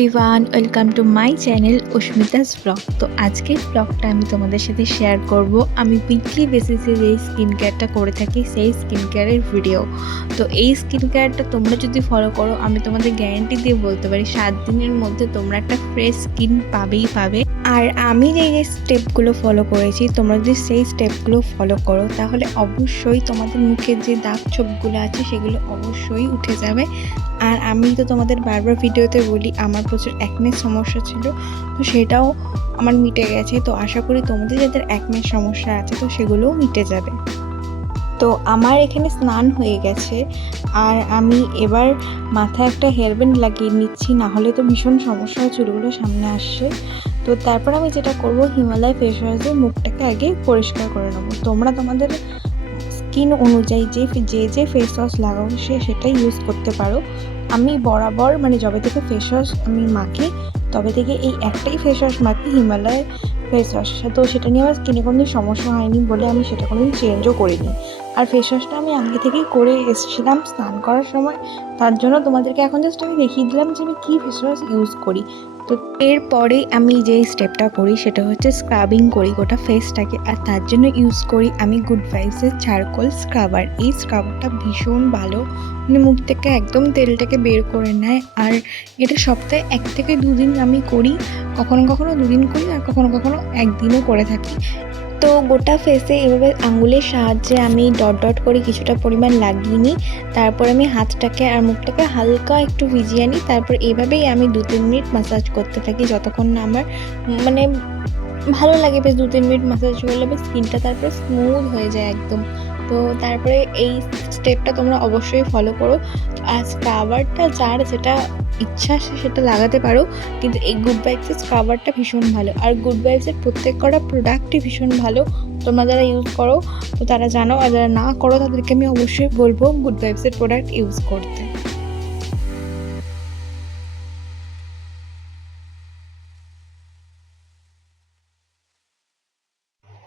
Everyone, welcome to my channel Asmita's vlog. তো আজকের ব্লগটা আমি তোমাদের সাথে শেয়ার করব আমি উইকলি বেসিসে যেই স্কিন কেয়ারটা করে থাকি সেই স্কিন কেয়ারের ভিডিও। তো এই স্কিন কেয়ারটা তোমরা যদি ফলো করো, আমি তোমাদের গ্যারান্টি দিয়ে বলতে পারি 7 দিনের মধ্যে তোমরা একটা ফ্রেশ স্কিন পাবেই পাবে। আর আমি যেই স্টেপগুলো ফলো করেছি, তোমরা যদি সেই স্টেপগুলো ফলো করো তাহলে অবশ্যই তোমাদের মুখের যে দাগ ছোপগুলো আছে সেগুলো অবশ্যই উঠে যাবে। আর আমি তো তোমাদের বারবার ভিডিওতে বলি আমার প্রচুর অ্যাকনের সমস্যা ছিল, তো সেটাও আমার মিটে গেছে। তো আশা করি তোমাদের যাদের অ্যাকনের সমস্যা আছে তো সেগুলোও মিটে যাবে। তো আমার এখানে স্নান হয়ে গেছে আর আমি এবার মাথায় একটা হেয়ার ব্যান্ড লাগিয়ে নিচ্ছি, না হলে তো ভীষণ সমস্যা হয়, চুলগুলো সামনে আসছে। তো তারপর আমি যেটা করব, হিমালয় ফেস ওয়াশ দিয়ে মুখটাকে আগে পরিষ্কার করে নেবো। তোমরা তোমাদের স্কিন অনুযায়ী যে ফেস ওয়াশ লাগাও সেটাই ইউজ করতে পারো। আমি বরাবর যবে থেকে ফেস ওয়াশ আমি মাখি তবে থেকে এই একটাই ফেস ওয়াশ মাখি, হিমালয় ফেস ওয়াশ। তো সেটা নিয়ে আমার স্কিনে কোনো সমস্যা হয়নি বলে আমি সেটা কোনোদিন চেঞ্জও করিনি। আর ফেস ওয়াশটা আমি আগে থেকেই করে এসেছিলাম স্নান করার সময়, তার জন্য তোমাদেরকে এখন জাস্ট আমি দেখিয়ে দিলাম যে আমি কী ফেস ওয়াশ ইউজ করি। তো এরপরে আমি যেই স্টেপটা করি সেটা হচ্ছে স্ক্রাবিং করি গোটা ফেসটাকে, আর তার জন্য ইউজ করি আমি গুড ভাইবসের চারকোল স্ক্রাবার। এই স্ক্রাবারটা ভীষণ ভালো, মুখ থেকে একদম তেলটাকে বের করে নেয়। আর এটা সপ্তাহে 1 থেকে 2 দিন আমি করি, কখনো কখনো 2 দিন করি আর কখনো কখনো 1 দিনও করে থাকি। তো গোটা ফেসে এভাবে আঙুলের সাহায্যে আমি ডট ডট করে কিছুটা পরিমাণ লাগিয়ে নিই। তারপর আমি হাতটাকে আর মুখটাকে হালকা একটু ভিজিয়ে নিই। তারপর এভাবেই আমি 2-3 মিনিট ম্যাসাজ করতে থাকি, যতক্ষণ না আমার ভালো লাগে। বেশ 2-3 মিনিট ম্যাসাজ করলে বেশ স্কিনটা তারপরে স্মুথ হয়ে যায় একদম। তো তারপরে এই স্টেপটা তোমরা অবশ্যই ফলো করো। আর স্ক্রাবারটা যার যেটা ইচ্ছা সে সেটা লাগাতে পারো, কিন্তু এই গুড ভাইবসের স্ক্রাবারটা ভীষণ ভালো। আর গুড ভাইবসের প্রত্যেক কটা প্রোডাক্টই ভীষণ ভালো। তোমরা যারা ইউজ করো তো তারা জানো, আর যারা না করো তাদেরকে আমি অবশ্যই বলবো গুড ভাইবসের প্রোডাক্ট ইউজ করতে।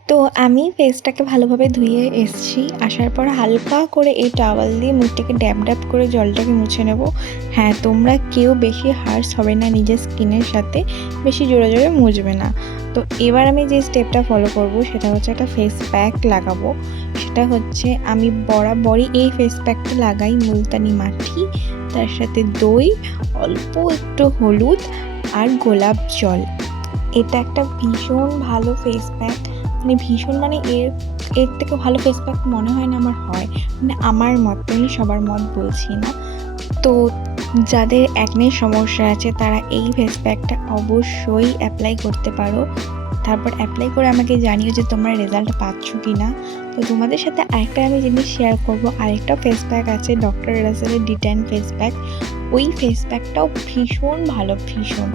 তো আমি ফেসটাকে ভালোভাবে ধুয়ে এসেছি, আসার পর হালকা করে এই টাওয়াল দিয়ে মুখটাকে ড্যাব ড্যাব করে জলটাকে মুছে নেব। হ্যাঁ, তোমরা কেউ বেশি হার্শ হবে না নিজের স্কিনের সাথে, বেশি জোরে জোরে মুছবে না। তো এবার আমি যে স্টেপটা ফলো করব সেটা হচ্ছে একটা ফেস প্যাক লাগাবো। সেটা হচ্ছে আমি বরাবরই এই ফেস প্যাকটা লাগাই মুলতানি মাটি, তার সাথে দই, অল্প একটু হলুদ আর গোলাপ জল। এটা একটা ভীষণ ভালো ফেস প্যাক, ভীষণ এর এর থেকে ভালো ফেস প্যাক মনে হয় না আমার হয়, আমার মতে, আমি সবার মত বলছি না। তো যাদের অ্যাকনের সমস্যা আছে তারা এই ফেস প্যাকটা অবশ্যই অ্যাপ্লাই করতে পারো। তারপর অ্যাপ্লাই করে আমাকে জানিও যে তোমরা রেজাল্ট পাচ্ছ কি না। তো তোমাদের সাথে আরেকটা আমি জিনিস শেয়ার করব, আরেকটা ফেস প্যাক আছে ডক্টর রাসেলের D10 ফেস প্যাক। ওই ফেস প্যাকটাও ভীষণ ভালো, ভীষণ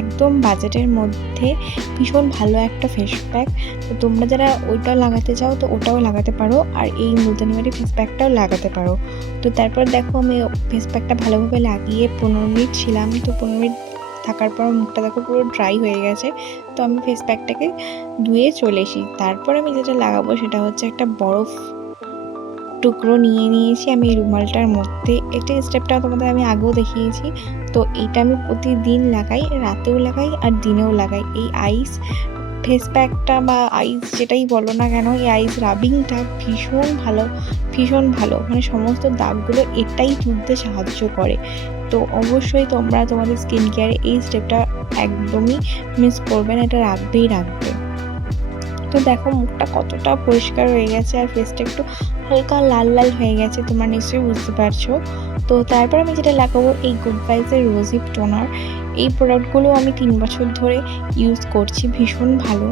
একদম বাজেটের মধ্যে ভীষণ ভালো একটা ফেস প্যাক। তো তোমরা যারা ওইটাও লাগাতে চাও তো ওটাও লাগাতে পারো, আর এই মুলতানি মাটি ফেস প্যাকটাও লাগাতে পারো। তো তারপর দেখো আমি ফেস প্যাকটা ভালোভাবে লাগিয়ে 15 মিনিট ছিলাম। তো 15 মিনিট থাকার পর মুখটা দেখো পুরো ড্রাই হয়ে গেছে। তো আমি ফেস প্যাকটাকে ধুয়ে চলে এসি। তারপর আমি যেটা লাগাবো সেটা হচ্ছে একটা বরফ টুকরো নিয়ে নিয়েছি আমি এই রুমালটার মধ্যে। এটা স্টেপটা তোমাদের আমি আগেও দেখিয়েছি। তো এটা আমি প্রতিদিন লাগাই, রাতেও লাগাই আর দিনেও লাগাই। এই আইস ফেস প্যাকটা বা আইস যেটাই বলো না কেন, এই আইস রাবিংটা ভীষণ ভালো, ভীষণ ভালো। সমস্ত দাগগুলো এটাই তুলতে সাহায্য করে। তো অবশ্যই তোমরা তোমাদের স্কিন কেয়ারে এই স্টেপটা একদমই মিস করবে না, এটা রাখবেই রাখবে। তো দেখো মুখটা কতটা পরিষ্কার হয়ে গেছে আর ফেসটা একটু হালকা লাল লাল হয়ে গেছে, তোমরা নিশ্চয়ই বুঝতে পারছো। তো তারপর আমি যেটা লাগাবো এই গুড ভাইবসের রোজিপ টোনার। এই প্রোডাক্টগুলো আমি 3 বছর ধরে ইউজ করছি, ভীষণ ভালো।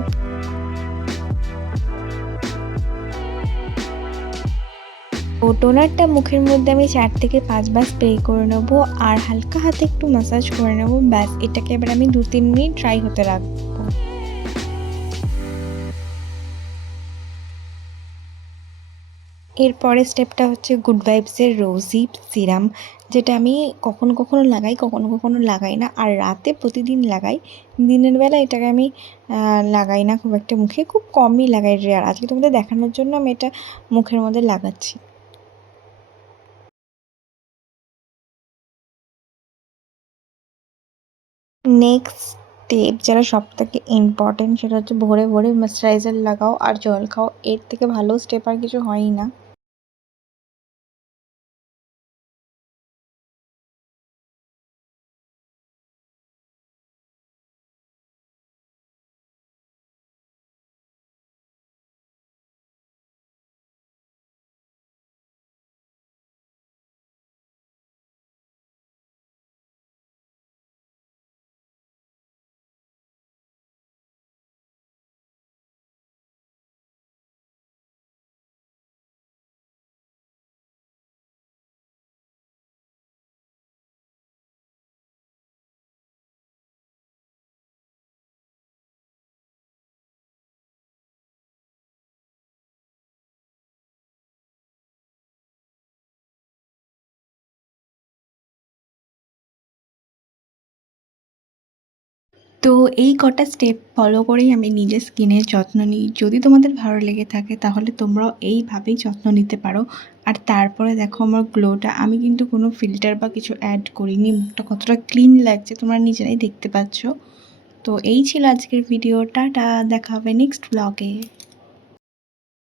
তো টোনারটা মুখের মধ্যে আমি 4 থেকে 5 বার স্প্রে করে নেবো আর হালকা হাতে একটু ম্যাসাজ করে নেবো, ব্যাস। এটাকে এবার আমি 2-3 মিনিট ড্রাই হতে রাখবো। এরপরের স্টেপটা হচ্ছে গুড ভাইবসের রোজি সিরাম, যেটা আমি কখনো কখনো লাগাই, কখনো কখনো লাগাই না, আর রাতে প্রতিদিন লাগাই। দিনের বেলা এটাকে আমি লাগাই না খুব একটা, মুখে খুব কমই লাগাই, রেয়ার। আজকে তোমাদের দেখানোর জন্য আমি এটা মুখের মধ্যে লাগাচ্ছি। নেক্সট স্টেপ যেটা সবথেকে ইম্পর্টেন্ট সেটা হচ্ছে ভোরে ভোরে ময়েশ্চারাইজার লাগাও আর জল খাও। এর থেকে ভালো স্টেপ আর কিছু হয়ই না। তো এই কটা স্টেপ ফলো করেই আমি নিজের স্কিনের যত্ন নিই। যদি তোমাদের ভালো লেগে থাকে তাহলে তোমরাও এইভাবেই যত্ন নিতে পারো। আর তারপরে দেখো আমার গ্লোটা, আমি কিন্তু কোনো ফিল্টার বা কিছু অ্যাড করিনি। মুখটা কতটা ক্লিন লাগছে তোমরা নিজেরাই দেখতে পাচ্ছ। তো এই ছিল আজকের ভিডিও। টাটা, দেখা হবে নেক্সট ব্লগে।